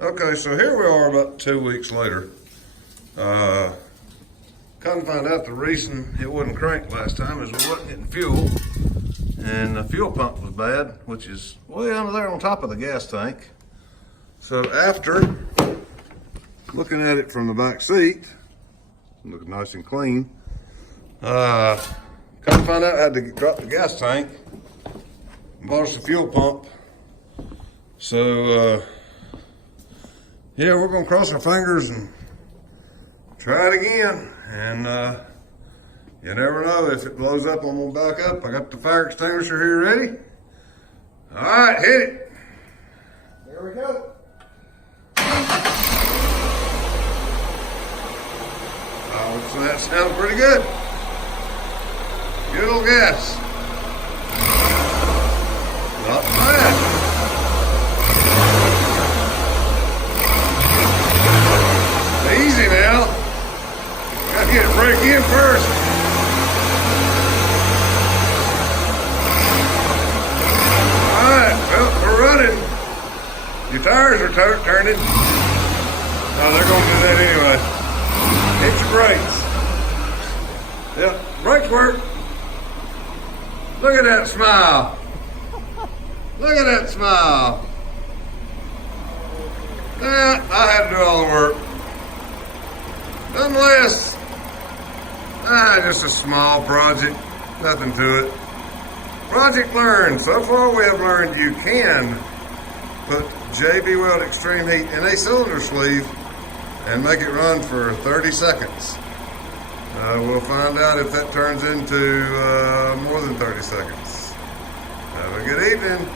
Okay, so here we are about 2 weeks later. Come to find out the reason it wasn't cranked last time is we wasn't getting fuel, and the fuel pump was bad, which is way under there on top of the gas tank. So after looking at it from the back seat, looking nice and clean, come to find out I had to drop the gas tank and bought us a fuel pump. So yeah, we're gonna cross our fingers and try it again. And you never know, if it blows up, I'm gonna back up. I got the fire extinguisher here ready. All right, hit it. There we go. Oh, so that sounds pretty good. Good old gas. Not bad. Easy now. Gotta get it break in first. Alright, well, we're running. Your tires are turning. Oh, they're gonna do that anyway. Hit your brakes. Yep, brakes work. Look at that smile. Look at that smile. Yeah, I had to do all the work. Nonetheless, just a small project, nothing to it. Project learned. So far we have learned you can put JB Weld Extreme Heat in a cylinder sleeve and make it run for 30 seconds. We'll find out if that turns into more than 30 seconds. Have a good evening.